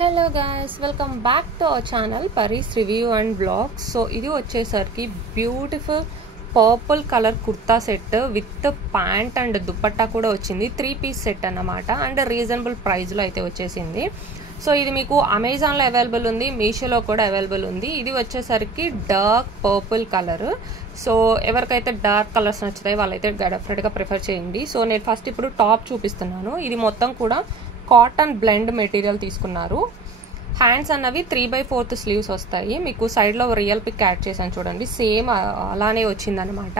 Hello guys, welcome back to our channel Pari's review and blogs. So ఇది వచ్చేసరికి beautiful purple colour kurta set with pant and dupatta కూడా వచ్చింది. 3 piece set అన్నమాట. And reasonable ప్రైస్లో అయితే వచ్చేసింది. సో ఇది మీకు అమెజాన్లో అవైలబుల్ ఉంది, మీషోలో కూడా అవైలబుల్ ఉంది. ఇది వచ్చేసరికి డార్క్ పర్పుల్ కలర్. సో ఎవరికైతే డార్క్ కలర్స్ నచ్చుతాయి వాళ్ళైతే డెఫినెట్గా ప్రిఫర్ చేయండి. సో నేను ఫస్ట్ ఇప్పుడు టాప్ చూపిస్తున్నాను. ఇది మొత్తం కూడా కాటన్ బ్లెండ్ మెటీరియల్ తీసుకున్నారు. హ్యాండ్స్ అన్నవి 3/4 స్లీవ్స్ వస్తాయి. మీకు సైడ్లో రియల్ పిక్ యాడ్ చేశాను చూడండి, సేమ్ అలానే వచ్చిందనమాట.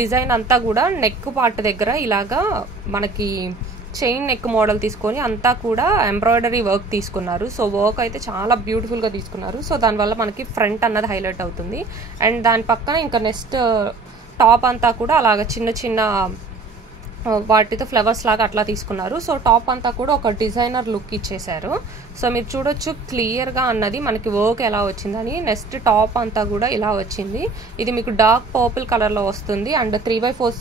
డిజైన్ అంతా కూడా నెక్ పార్ట్ దగ్గర ఇలాగా మనకి చైన్ నెక్ మోడల్ తీసుకొని అంతా కూడా ఎంబ్రాయిడరీ వర్క్ తీసుకున్నారు. సో వర్క్ అయితే చాలా బ్యూటిఫుల్గా తీసుకున్నారు. సో దానివల్ల మనకి ఫ్రంట్ అన్నది హైలైట్ అవుతుంది. అండ్ దాని పక్కన ఇంకా నెక్స్ట్ టాప్ అంతా కూడా అలాగ చిన్న చిన్న వాటితో ఫ్లవర్స్ లాగా అట్లా తీసుకున్నారు. సో టాప్ అంతా కూడా ఒక డిజైనర్ లుక్ ఇచ్చేసారు. సో మీరు చూడొచ్చు క్లియర్గా అన్నది మనకి వర్క్ ఎలా వచ్చిందని. నెక్స్ట్ టాప్ అంతా కూడా ఇలా వచ్చింది. ఇది మీకు డార్క్ పర్పుల్ కలర్లో వస్తుంది. అండ్ 3/4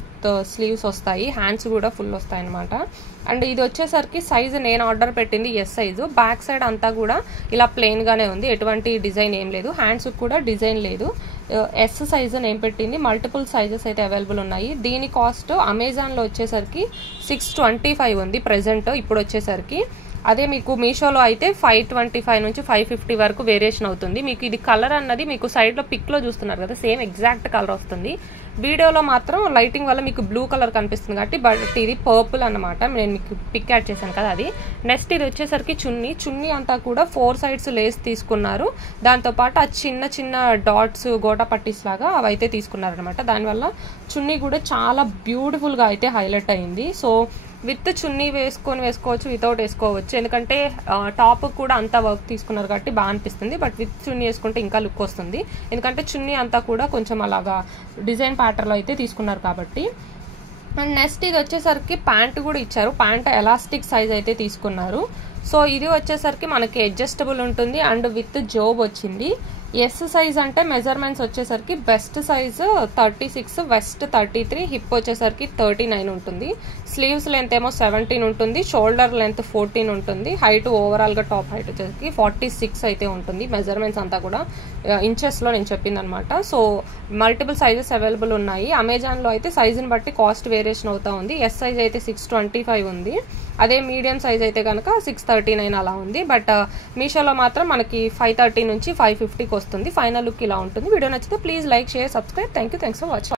స్లీవ్స్ వస్తాయి. హ్యాండ్స్ కూడా ఫుల్ వస్తాయి అనమాట. అండ్ ఇది వచ్చేసరికి సైజు నేను ఆర్డర్ పెట్టింది ఎస్ సైజు. బ్యాక్ సైడ్ అంతా కూడా ఇలా ప్లెయిన్గానే ఉంది, ఎటువంటి డిజైన్ ఏం లేదు. హ్యాండ్స్ కూడా డిజైన్ లేదు. ఎస్ సైజు నేను పెట్టింది. మల్టిపుల్ సైజెస్ అయితే అవైలబుల్ ఉన్నాయి. దీని కాస్ట్ అమెజాన్లో వచ్చేసరికి 625 ఉంది ప్రెజెంట్ ఇప్పుడు వచ్చేసరికి. అదే మీకు మీషోలో అయితే 525 నుంచి 550 వరకు వేరియేషన్ అవుతుంది. మీకు ఇది కలర్ అన్నది మీకు సైడ్లో పిక్లో చూస్తున్నారు కదా, సేమ్ ఎగ్జాక్ట్ కలర్ వస్తుంది. వీడియోలో మాత్రం లైటింగ్ వల్ల మీకు బ్లూ కలర్ కనిపిస్తుంది కాబట్టి, బట్ ఇది పర్పుల్ అన్నమాట. నేను మీకు పిక్ యాడ్ చేశాను కదా అది. నెక్స్ట్ ఇది వచ్చేసరికి చున్నీ అంతా కూడా 4 సైడ్స్ లేస్ తీసుకున్నారు. దాంతోపాటు ఆ చిన్న చిన్న డాట్స్ గోటా పట్టీస్ లాగా అవైతే తీసుకున్నారు అనమాట. దానివల్ల చున్నీ కూడా చాలా బ్యూటిఫుల్గా అయితే హైలైట్ అయింది. సో విత్ చున్నీ వేసుకోవచ్చు, వితౌట్ వేసుకోవచ్చు. ఎందుకంటే టాప్ కూడా అంతా వర్క్ తీసుకున్నారు కాబట్టి బాగా అనిపిస్తుంది. బట్ విత్ చున్నీ వేసుకుంటే ఇంకా లుక్ వస్తుంది. ఎందుకంటే చున్నీ అంతా కూడా కొంచెం అలాగా డిజైన్ ప్యాటర్న్లో అయితే తీసుకున్నారు కాబట్టి. అండ్ నెక్స్ట్ ఇది వచ్చేసరికి ప్యాంట్ కూడా ఇచ్చారు. ప్యాంట్ ఎలాస్టిక్ సైజ్ అయితే తీసుకున్నారు. సో ఇది వచ్చేసరికి మనకి అడ్జస్టబుల్ ఉంటుంది అండ్ విత్ జోబ్ వచ్చింది. ఎస్ సైజ్ అంటే మెజర్మెంట్స్ వచ్చేసరికి బెస్ట్ సైజు 36, వెస్ట్ 33, హిప్ వచ్చేసరికి 39 ఉంటుంది. స్లీవ్స్ లెంత్ ఏమో 17 ఉంటుంది, షోల్డర్ లెంత్ 14 ఉంటుంది. హైట్ ఓవరాల్గా టాప్ హైట్ వచ్చేసరికి 46 అయితే ఉంటుంది. మెజర్మెంట్స్ అంతా కూడా ఇంచెస్లో నేను చెప్పింది అనమాట. సో మల్టిపుల్ సైజెస్ అవైలబుల్ ఉన్నాయి. అమెజాన్లో అయితే సైజుని బట్టి కాస్ట్ వేరియేషన్ అవుతూ ఉంది. ఎస్ సైజ్ అయితే 625 ఉంది. అదే మీడియం సైజ్ అయితే కనుక 639 అలా ఉంది. బట్ మీషోలో మాత్రం మనకి 530 నుంచి 550కి వస్తుంది. ఫైనల్ లుక్ ఇలా ఉంటుంది. వీడియో నచ్చితే please like, share, subscribe. Thanks for watching.